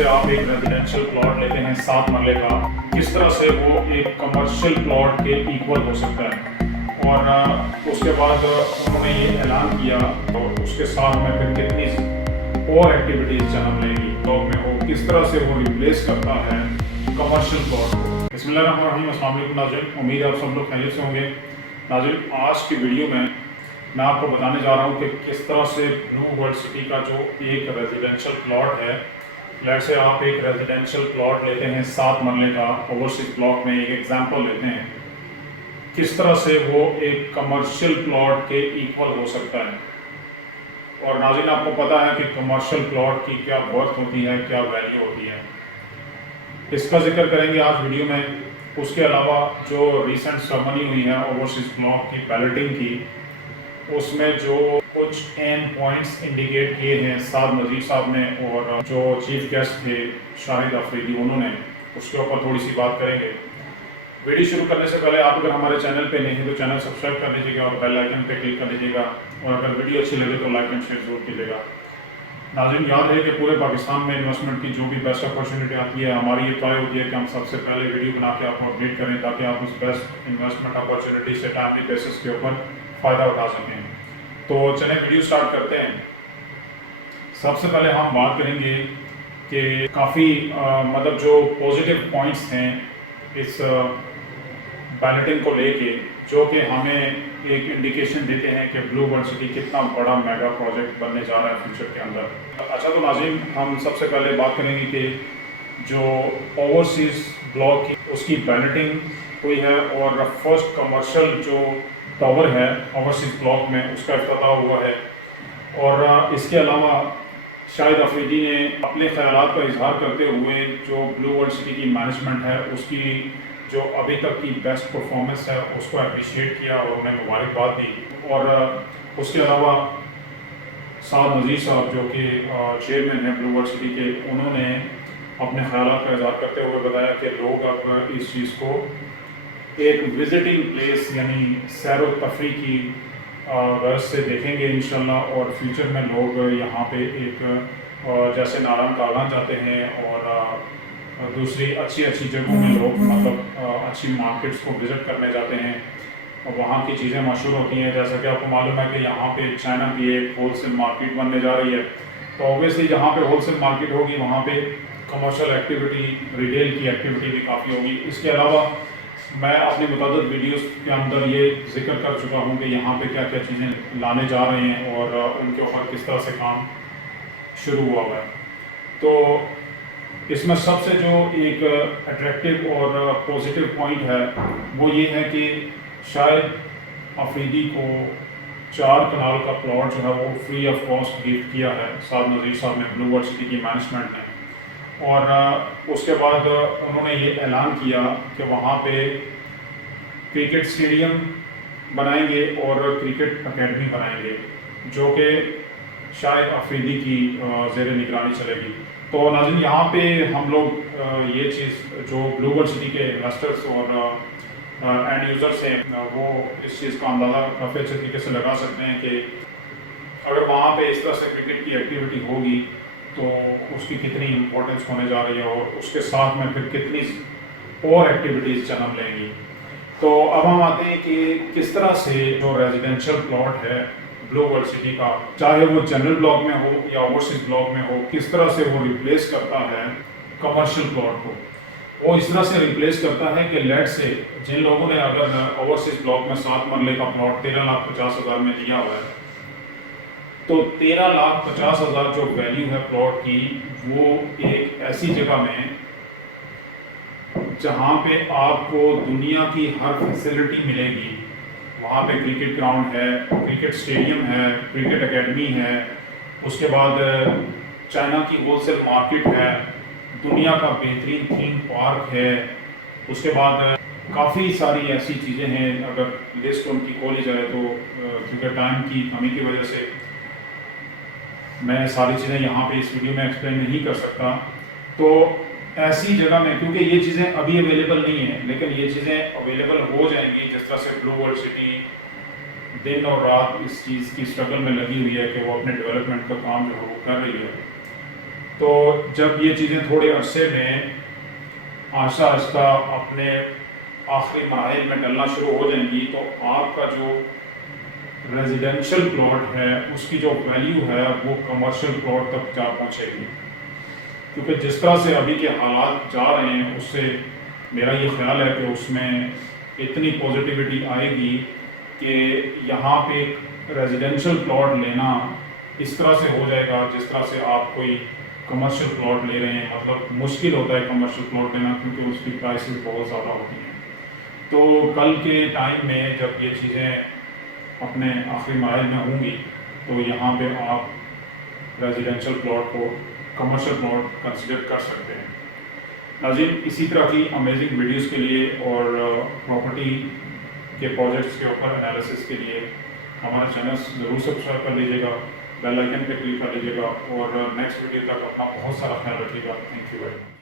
से आप एक रेजिडेंशियल प्लॉट लेते हैं 7 मरले का, किस तरह से वो एक कमर्शियल प्लॉट के इक्वल हो सकता है। और उसके बाद उन्होंने ये ऐलान किया और उसके साथ में फिर कितनी और एक्टिविटीज़ जन्म लेंगी ब्लॉक में, वो किस तरह से वो रिप्लेस करता है कमर्शियल प्लॉट को। बिस्मिल्लाहिर्रहमानिर्रहीम, अस्सलाम वालेकुम नाज़रीन, उम्मीद है आप सब लोग खैरियत से होंगे। नाज़रीन, आज की वीडियो में मैं आपको बताने जा रहा हूँ कि किस तरह से ब्लू वर्ल्ड सिटी का जो एक रेजिडेंशियल प्लॉट है, जैसे आप एक रेजिडेंशियल प्लॉट लेते हैं 7 मरले का ओवरसीज ब्लॉक में, एक एग्जांपल लेते हैं, किस तरह से वो एक कमर्शियल प्लॉट के इक्वल हो सकता है। और नाज़रीन, आपको पता है कि कमर्शियल प्लॉट की क्या वर्थ होती है, क्या वैल्यू होती है, इसका जिक्र करेंगे आज वीडियो में। उसके अलावा जो रिसेंट सेरेमनी हुई है ओवरसीज ब्लॉक की बैलेटिंग की, उसमें जो कुछ एंड पॉइंट्स इंडिकेट किए हैं साद नज़ीर साहब ने और जो चीफ गेस्ट थे शाहिद अफरीदी, उन्होंने, उसके ऊपर थोड़ी सी बात करेंगे। वीडियो शुरू करने से पहले आप अगर हमारे चैनल पे नहीं हैं तो चैनल सब्सक्राइब कर लीजिएगा और बेल आइकन पे क्लिक कर लीजिएगा, और अगर वीडियो अच्छी लगे तो लाइक एंड शेयर जरूर कीजिएगा। नाज़रीन, याद है कि पूरे पाकिस्तान में इन्वेस्टमेंट की जो भी बेस्ट अपॉर्चुनिटी आती है, हमारी ये ट्राई होती है कि हम सबसे पहले वीडियो बना के आपको अपडेट करें ताकि आप उस बेस्ट इन्वेस्टमेंट अपॉर्चुनिटी से टाइमली बेसिस के ऊपर फ़ायदा उठा सकें। तो चलें वीडियो स्टार्ट करते हैं। सबसे पहले हम बात करेंगे कि काफ़ी मतलब जो पॉजिटिव पॉइंट्स हैं इस बैलेटिंग को लेके, जो कि हमें एक इंडिकेशन देते हैं कि ब्लू वर्ल्ड सिटी कितना बड़ा मेगा प्रोजेक्ट बनने जा रहा है फ्यूचर के अंदर। अच्छा, तो नाज़रीन, हम सबसे पहले बात करेंगे कि जो ओवरसीज ब्लॉक की उसकी बैलेटिंग हुई है और फर्स्ट कमर्शियल जो टावर है ओवरसीज ब्लॉक में उसका इफ्तिताह हुआ है। और इसके अलावा शाहिद अफरीदी ने अपने ख्यालात का इजहार करते हुए जो ब्लू वर्ल्ड सिटी की मैनेजमेंट है उसकी जो अभी तक की बेस्ट परफॉर्मेंस है उसको अप्रिशिएट किया और उन्हें मुबारकबाद दी। और उसके अलावा साद नज़ीर साहब जो कि चेयरमैन हैं ब्लू वर्ल्ड सिटी के, उन्होंने अपने ख्यालात का इजहार करते हुए बताया कि लोग अब इस चीज़ को एक विजिटिंग प्लेस यानी सैर व तफरी की गर्ज से देखेंगे इंशाल्लाह, और फ्यूचर में लोग यहाँ पे एक जैसे नारायण कागान जाते हैं और दूसरी अच्छी अच्छी जगहों में लोग मतलब अच्छी मार्केट्स को विज़िट करने जाते हैं और वहाँ की चीज़ें मशहूर होती हैं। जैसा कि आपको मालूम है कि यहाँ पे चाइना की एक होलसेल मार्केट बनने जा रही है, तो ऑब्वियसली जहाँ पे होलसेल मार्केट होगी वहाँ पे कमर्शियल एक्टिविटी, रिटेल की एक्टिविटी भी काफ़ी होगी। इसके अलावा मैं अपनी मुतअद्दिद वीडियोस के अंदर ये जिक्र कर चुका हूँ कि यहाँ पे क्या क्या चीज़ें लाने जा रहे हैं और उनके ऊपर किस तरह से काम शुरू हुआ है। तो इसमें सबसे जो एक अट्रैक्टिव और पॉजिटिव पॉइंट है वो ये है कि शायद अफरीदी को 4 कनाल का प्लॉट जो है वो फ्री ऑफ कॉस्ट गिफ्ट किया है साद नज़ीर साहब ने, ब्लू वर्ल्ड सिटी की मैनेजमेंट ने। और उसके बाद उन्होंने ये ऐलान किया कि वहाँ पे क्रिकेट स्टेडियम बनाएंगे और क्रिकेट अकेडमी बनाएंगे जो कि शायद अफरीदी की ज़ेर निगरानी चलेगी। तो नाज़रीन, यहाँ पे हम लोग ये चीज़ जो ब्लू वर्ल्ड सिटी के इन्वेस्टर्स और एंड यूज़र्स हैं वो इस चीज़ का अंदाज़ा काफ़ी अच्छे तरीके से लगा सकते हैं कि अगर वहाँ पे इस तरह से क्रिकेट की एक्टिविटी होगी तो उसकी कितनी इम्पोर्टेंस होने जा रही है और उसके साथ में फिर कितनी और एक्टिविटीज़ जन्म लेंगी। तो अब हम आते हैं कि किस तरह से जो रेजिडेंशियल प्लॉट है ब्लू वर्ल्ड सिटी का, चाहे वो जनरल ब्लॉक में हो या ओवरसीज ब्लॉक में हो, किस तरह से वो रिप्लेस करता है कमर्शियल प्लॉट को। वो इस तरह से रिप्लेस करता है कि लेट से जिन लोगों ने अगर ओवरसीज ब्लॉक में 7 मरले का प्लॉट 13,50,000 में लिया हुआ है, तो 13,50,000 जो वैल्यू है प्लॉट की, वो एक ऐसी जगह में जहाँ पे आपको दुनिया की हर फैसिलिटी मिलेगी। वहाँ पे क्रिकेट ग्राउंड है, क्रिकेट स्टेडियम है, क्रिकेट एकेडमी है, उसके बाद चाइना की होलसेल मार्केट है, दुनिया का बेहतरीन थीम पार्क है, उसके बाद काफ़ी सारी ऐसी चीज़ें हैं। अगर लिस्ट उनकी खोली जाए तो क्योंकि टाइम की कमी की वजह से मैं सारी चीज़ें यहाँ पे इस वीडियो में एक्सप्लेन नहीं कर सकता। तो ऐसी जगह में, क्योंकि ये चीज़ें अभी अवेलेबल नहीं है, लेकिन ये चीज़ें अवेलेबल हो जाएंगी जिस तरह से ब्लू वर्ल्ड सिटी दिन और रात इस चीज़ की स्ट्रगल में लगी हुई है कि वो अपने डेवलपमेंट का काम जो है वो कर रही है। تو جب یہ چیزیں تھوڑے عرصے میں آہستہ آہستہ اپنے آخری مراحل میں ڈلنا شروع ہو جائیں گی تو آپ کا جو ریزیڈینشل پلاٹ ہے اس کی جو ویلیو ہے وہ کمرشل پلاٹ تک جا پہنچے گی، کیونکہ جس طرح سے ابھی کے حالات جا رہے ہیں اس سے میرا یہ خیال ہے کہ اس میں اتنی پازیٹیوٹی آئے گی کہ یہاں پہ ایک ریزیڈینشل پلاٹ لینا اس طرح سے ہو جائے گا جس طرح سے آپ کوئی کمرشل پلاٹ لے رہے ہیں. مطلب مشکل ہوتا ہے کمرشل پلاٹ لینا کیونکہ اس کی پرائسز بہت زیادہ ہوتی ہیں. تو کل کے ٹائم میں جب یہ چیزیں اپنے آخری مراحل میں ہوں گی تو یہاں پہ آپ ریزیڈینشل پلاٹ کو کمرشل پلاٹ کنسیڈر کر سکتے ہیں. ناظرین، اسی طرح کی امیزنگ ویڈیوز کے لیے اور پراپرٹی کے پروجیکٹس کے اوپر انالیسس کے لیے ہمارا چینل ضرور سبسکرائب کر لیجیے گا، بیل آئکن پہ کلک کر لیجیے گا، اور نیکسٹ ویڈیو تک اپنا بہت سارا خیال رکھیے گا. Thank you very much.